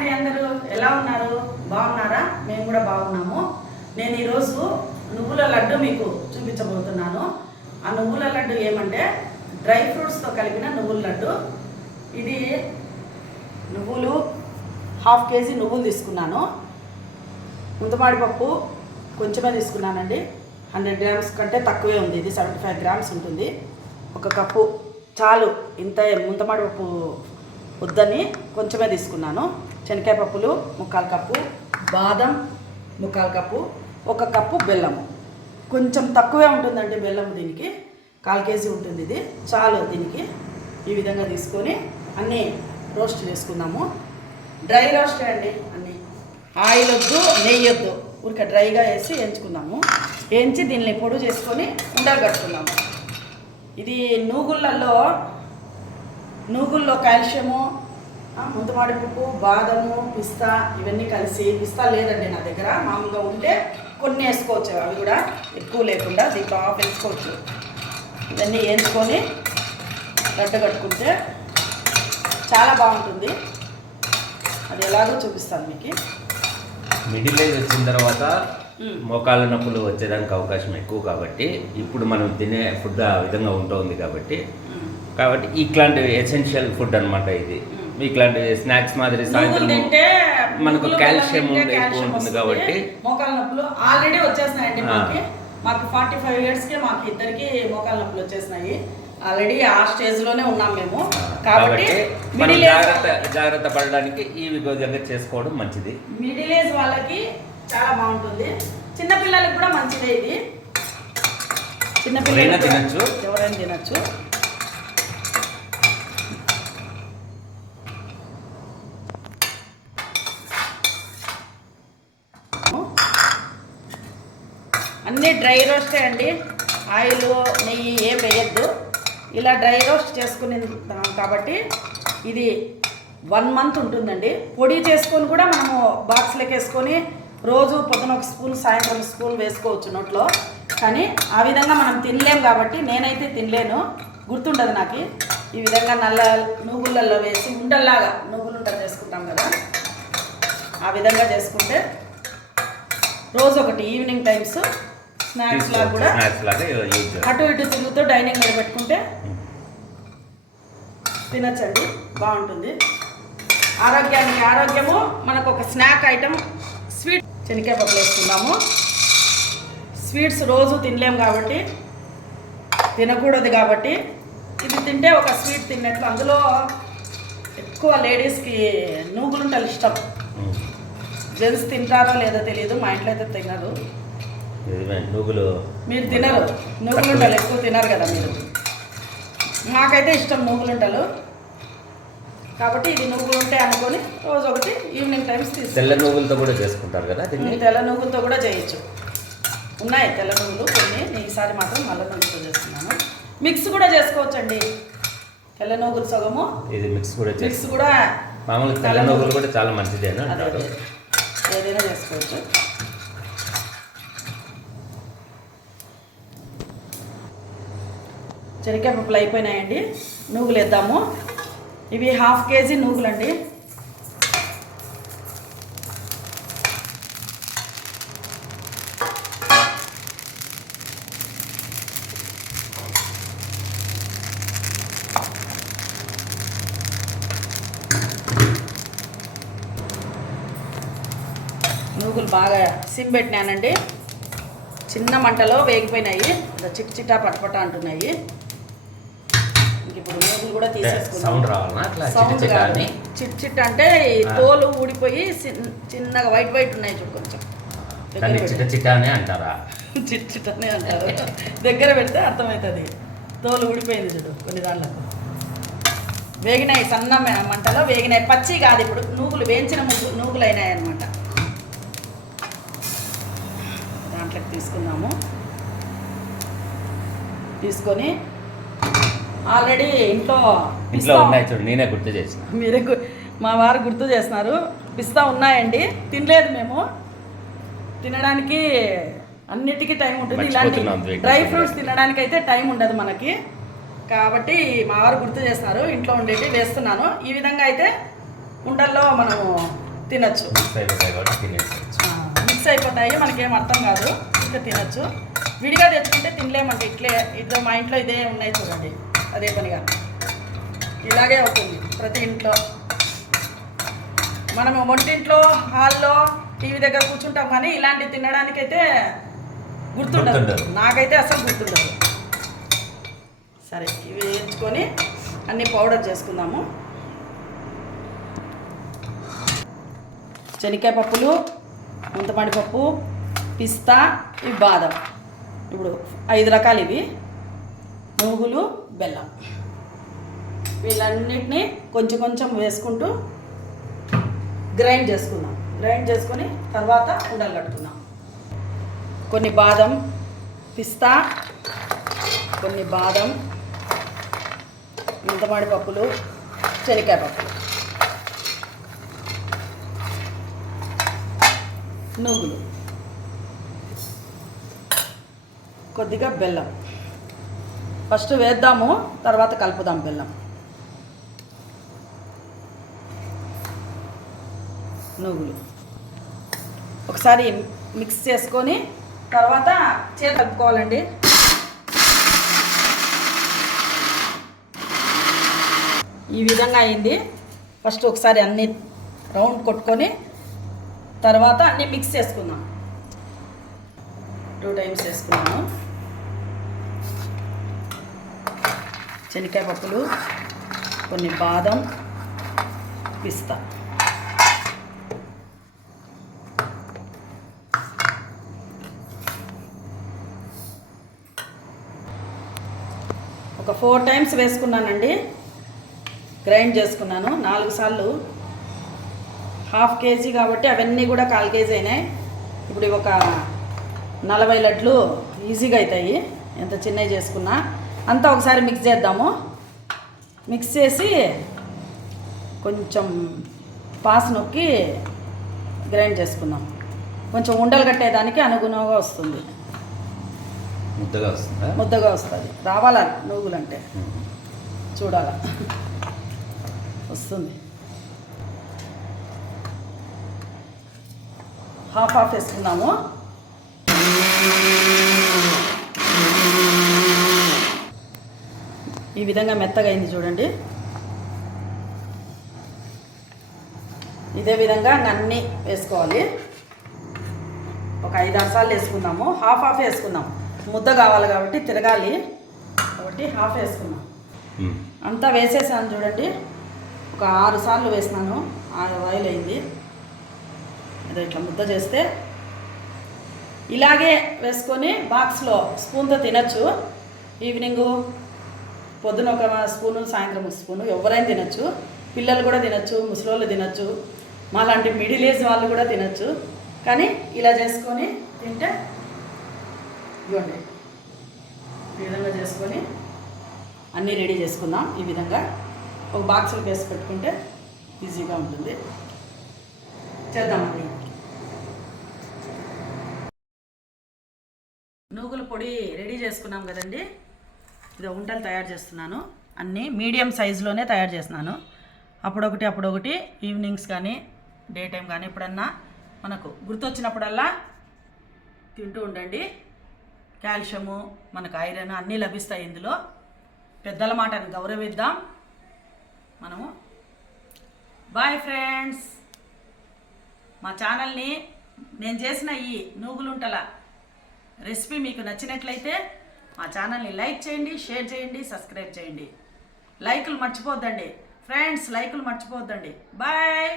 అండి అందరూ ఎలా ఉన్నారు? బాగున్నారా? మేము కూడా బాగున్నాము. నేను ఈరోజు నువ్వుల లడ్డు మీకు చూపించబోతున్నాను. ఆ నువ్వుల లడ్డు ఏమంటే డ్రై ఫ్రూట్స్తో కలిపిన నువ్వుల లడ్డు. ఇది నువ్వులు 1/2 కేజీ నువ్వులు తీసుకున్నాను. ముంతమాడి పప్పు కొంచెమే తీసుకున్నానండి. 100 గ్రామ్స్ కంటే తక్కువే ఉంది. ఇది 75 గ్రామ్స్ ఉంటుంది. 1 కప్పు చాలు. ఇంత ముంతమాడి పప్పు వద్దని కొంచెమే తీసుకున్నాను. శనగకాయ పప్పులు 1/4 కప్పు, బాదం 1/4 కప్పు, 1 కప్పు బెల్లము. కొంచెం తక్కువే ఉంటుందండి బెల్లం. దీనికి 1/4 కేజీ ఉంటుంది. ఇది చాలు. దీనికి ఈ విధంగా తీసుకొని అన్నీ రోస్ట్ చేసుకున్నాము. డ్రై రోస్ట్ అండి అన్నీ. ఆయిల్ వద్దు, నెయ్యి వద్దు, ఊరికే డ్రైగా వేసి వేయించుకున్నాము. వేయించి దీన్ని పొడి చేసుకొని ఉండలు కట్టుకున్నాము. ఇది నూగుల్లో కాల్షియము, ముంతమాడి పప్పు, బాదము, పిస్తా ఇవన్నీ కలిసి. పిస్తా లేదండి నా దగ్గర, మామూలుగా ఉంటే కొన్ని వేసుకోవచ్చు. అవి కూడా ఎక్కువ లేకుండా దీంట్లో ఆఫ్ వేసుకోవచ్చు. ఇవన్నీ వేయించుకొని గడ్డ కట్టుకుంటే చాలా బాగుంటుంది. అది ఎలాగో చూపిస్తాను మీకు. మిడిల్ ఏజ్ వచ్చిన తర్వాత మోకాళ్ళ నొప్పులు వచ్చేదానికి అవకాశం ఎక్కువ కాబట్టి ఇప్పుడు మనం తినే ఫుడ్ ఆ విధంగా ఉంటుంది కాబట్టి ఇట్లాంటి ఎసెన్షియల్ ఫుడ్ అనమాట. ఇది ఇట్లాంటి స్నాక్స్ మాదిరి సాయంత్రం మనకు కాల్షియం ఎక్కువ ఉంటుంది కాబట్టి. మోకాళ్ళ నొప్పులు ఆల్రెడీ వచ్చేసినాయండి మాకు 45 ఇయర్స్కే మాకు ఇద్దరికి మోకాళ్ళ నొప్పులు వచ్చేసినాయి. ఆల్రెడీ ఆ స్టేజ్లోనే ఉన్నాం మేము. కాబట్టి మనం జాగ్రత్త పడడానికి ఈ విధంగా చేసుకోవడం మంచిది. మిడిల్ ఏజ్ వాళ్ళకి చాలా బాగుంటుంది. చిన్నపిల్లలకి కూడా మంచిదే. ఇది చిన్నపిల్లలు తినచ్చు, ఎవరైనా తినచ్చు. అన్నీ డ్రై రోస్టే అండి. ఆయిల్, నెయ్యి ఏం వేయద్దు. ఇలా డ్రై రోస్ట్ చేసుకుని కాబట్టి ఇది 1 మంత్ ఉంటుందండి. పొడి చేసుకొని కూడా మనము బాక్స్లోకి వేసుకొని రోజు పొద్దున 1 స్పూన్, సాయంత్రం 1 స్పూన్ వేసుకోవచ్చు నోట్లో. కానీ ఆ విధంగా మనం తినలేం కాబట్టి నేనైతే తినలేను, గుర్తుండదు నాకు. ఈ విధంగా నల్ల నువ్వులలో వేసి ఉండల్లాగా నువ్వులుంటలు చేసుకుంటాం కదా, ఆ విధంగా చేసుకుంటే రోజు ఒకటి ఈవినింగ్ టైమ్స్ స్నాక్స్ లాగా కూడా అటు ఇటు తిరుగుతూ డైనింగ్ మీద పెట్టుకుంటే తినచ్చండి. బాగుంటుంది. ఆరోగ్యానికి ఆరోగ్యము. మనకు ఒక స్నాక్ ఐటమ్ స్వీట్. శనగకాయ పప్పులు వేసుకున్నాము. స్వీట్స్ రోజు తినలేము కాబట్టి, తినకూడదు కాబట్టి ఇది తింటే ఒక స్వీట్ తిన్నట్లు. అందులో ఎక్కువ లేడీస్కి నువ్వులుంటలు ఇష్టం. జెంట్స్ తింటారో లేదో తెలియదు, మా ఇంట్లో అయితే తినరు. మీరు తినరు, నువ్వులుంటలు ఎక్కువ తినరు కదా మీరు. మాకైతే ఇష్టం నువ్వులుంటలు కాబట్టి ఇది నువ్వులుంటే అనుకొని రోజు ఒకటి ఈవినింగ్ టైమ్స్ తీసుకు. తెల్ల నువ్వులతో కూడా చేసుకుంటారు కదా. తెల్ల నువ్వులతో కూడా చేయొచ్చు. ఉన్నాయి తెల్ల నువ్వులు కొన్ని. ఈసారి మాత్రం నల్ల నువ్వులతో చేస్తున్నాను. మిక్స్ కూడా చేసుకోవచ్చండి. తెల్ల నువ్వులు సగము, ఇది మిక్స్ కూడా మామూలు తెల్ల నువ్వులు కూడా చాలా మంచిదేనా అంటారు. ఏదైనా చేసుకోవచ్చు. శనగకాయ పప్పులు అయిపోయినాయండి. నువ్వులు వేద్దాము. ఇవి 1/2 కేజీ నువ్వులండి. నువ్వులు బాగా సిమ్ పెట్టినానండి. చిన్న మంటలో వేగిపోయినాయి. చిట్చిటా పటపట అంటున్నాయి. ఇప్పుడు నువ్వులు కూడా తీసేసుకున్నాం. చిట్ అంటే తోలు ఊడిపోయి చిన్నగా వైట్ ఉన్నాయి చూడు. కొంచెం చిట్చిటానే అంటారా? చిట్చిటానే అంటారు. దగ్గర పెడితే అర్థమవుతుంది. తోలు ఊడిపోయింది చూడు కొన్ని దాంట్లో. వేగినాయి, సన్న మంటలో వేగినాయి. పచ్చి కాదు, ఇప్పుడు నువ్వులు వేయించిన నువ్వులు అయినాయి అన్నమాట. దాంట్లోకి తీసుకున్నాము. తీసుకొని ఆల్రెడీ ఇంట్లో ఉన్నాయి చూడు, నేనే గుర్తు చేసిన. మీరే మా వారు గుర్తు చేస్తున్నారు. పిస్తా ఉన్నాయండి. తినలేదు మేము. తినడానికి అన్నిటికీ టైం ఉంటుంది. ఇలాంటి డ్రై ఫ్రూట్స్ తినడానికి అయితే టైం ఉండదు మనకి. కాబట్టి మా వారు గుర్తు చేస్తున్నారు. ఇంట్లో ఉండేవి వేస్తున్నాను. ఈ విధంగా అయితే ఉండల్లో మనము తినచ్చు. మిక్స్ అయిపోతాయి కాబట్టి తినేసేయచ్చు. మిక్స్ అయిపోతాయి, మనకేం అర్థం కాదు, ఇంకా తినచ్చు. విడిగా తెచ్చుకుంటే తినలేమండి. ఇట్లా మా ఇంట్లో ఇదే ఉన్నాయి చూడండి, అదే పనిగా ఇలాగే అవుతుంది ప్రతి ఇంట్లో. మనము వంటింట్లో, హాల్లో, టీవీ దగ్గర కూర్చుంటాం, కానీ ఇలాంటివి తినడానికైతే గుర్తుండదు. నాకైతే అసలు గుర్తుండదు. సరే, ఇవి వేయించుకొని అన్నీ పౌడర్ చేసుకుందాము. శనగకాయ పప్పులు, ముంతమాడి పప్పు, పిస్తా, ఇవి బాదం. ఇప్పుడు 5 రకాలు ఇవి. నువ్వులు, బెల్లం, వీళ్ళన్నిటినీ కొంచెం కొంచెం వేసుకుంటూ గ్రైండ్ చేసుకుందాం. గ్రైండ్ చేసుకొని తర్వాత ఉండలు కట్టుకుందాం. కొన్ని బాదం, పిస్తా, కొన్ని బాదం, ముంతమాడి పప్పులు, శనగకాయ పప్పులు, నువ్వులు, కొద్దిగా బెల్లం. ఫస్ట్ వేద్దాము, తర్వాత కలుపుదాం బెల్లం. నువ్వులు ఒకసారి మిక్స్ చేసుకొని తర్వాత చేతి కలుపుకోవాలండి. ఈ విధంగా అయింది. ఫస్ట్ ఒకసారి అన్ని రౌండ్ కొట్టుకొని తర్వాత అన్నీ మిక్స్ చేసుకుందాం. 2 టైమ్స్ వేసుకున్నాను. శనగకాయ పప్పులు, కొన్ని బాదం, పిస్తా. ఒక 4 టైమ్స్ వేసుకున్నానండి. గ్రైండ్ చేసుకున్నాను 4 సార్లు. 1/2 కేజీ కాబట్టి అవన్నీ కూడా 1/4 కేజీ అయినాయి. ఇప్పుడు ఒక 40 లడ్లు ఈజీగా అవుతాయి, ఎంత చిన్నవి చేసుకున్నా. అంతా ఒకసారి మిక్స్ చేద్దాము. మిక్స్ చేసి కొంచెం పాస్ నొక్కి గ్రైండ్ చేసుకుందాం. కొంచెం ఉండలు కట్టేదానికి అనుగుణంగా వస్తుంది. ముద్దగా వస్తుంది. రావాలా నువ్వులు అంటే చూడాలా, వస్తుంది. హాఫ్ వేసుకున్నాము. ఈ విధంగా మెత్తగా అయింది చూడండి. ఇదే విధంగా అన్నీ వేసుకోవాలి. ఒక 5-6 సార్లు వేసుకుందాము. హాఫ్ వేసుకుందాం, ముద్ద కావాలి కాబట్టి తిరగాలి కాబట్టి హాఫ్ వేసుకున్నాం. అంతా వేసేసాను చూడండి. ఒక 6 సార్లు వేసినాను. 6 ఆయిల్ అయింది. అదే ఇట్లా ముద్ద చేస్తే ఇలాగే వేసుకొని బాక్స్లో స్పూన్తో తినచ్చు. ఈవినింగు, పొద్దున ఒక స్పూను, సాయంత్రం ఒక స్పూను, ఎవరైనా తినచ్చు. పిల్లలు కూడా తినచ్చు, ముసలోళ్ళు తినచ్చు, మాలాంటి మిడిల్ ఏజ్ వాళ్ళు కూడా తినచ్చు. కానీ ఇలా చేసుకొని తింటే ఇవ్వండి. ఈ విధంగా చేసుకొని అన్నీ రెడీ చేసుకుందాం. ఈ విధంగా ఒక బాక్స్లో వేసి పెట్టుకుంటే ఈజీగా ఉంటుంది. చేద్దామండి. నువ్వుల పొడి రెడీ చేసుకున్నాం కదండి. ఇది ఉంటలు తయారు చేస్తున్నాను. అన్నీ మీడియం సైజులోనే తయారు చేస్తున్నాను. అప్పుడొకటి ఈవినింగ్స్ కానీ డే టైం కానీ ఎప్పుడన్నా మనకు గుర్తొచ్చినప్పుడల్లా తింటూ ఉండండి. కాల్షియము, మనకు ఐరన్ అన్నీ లభిస్తాయి ఇందులో. పెద్దల మాటను గౌరవిద్దాం మనము. Bye friends. మా ఛానల్ని నేను చేసిన ఈ నువ్వులుంటల రెసిపీ మీకు నచ్చినట్లయితే మా ఛానల్ని లైక్ చేయండి, షేర్ చేయండి, సబ్స్క్రైబ్ చేయండి. లైకులు మర్చిపోద్దండి ఫ్రెండ్స్, లైకులు మర్చిపోద్దండి. బాయ్.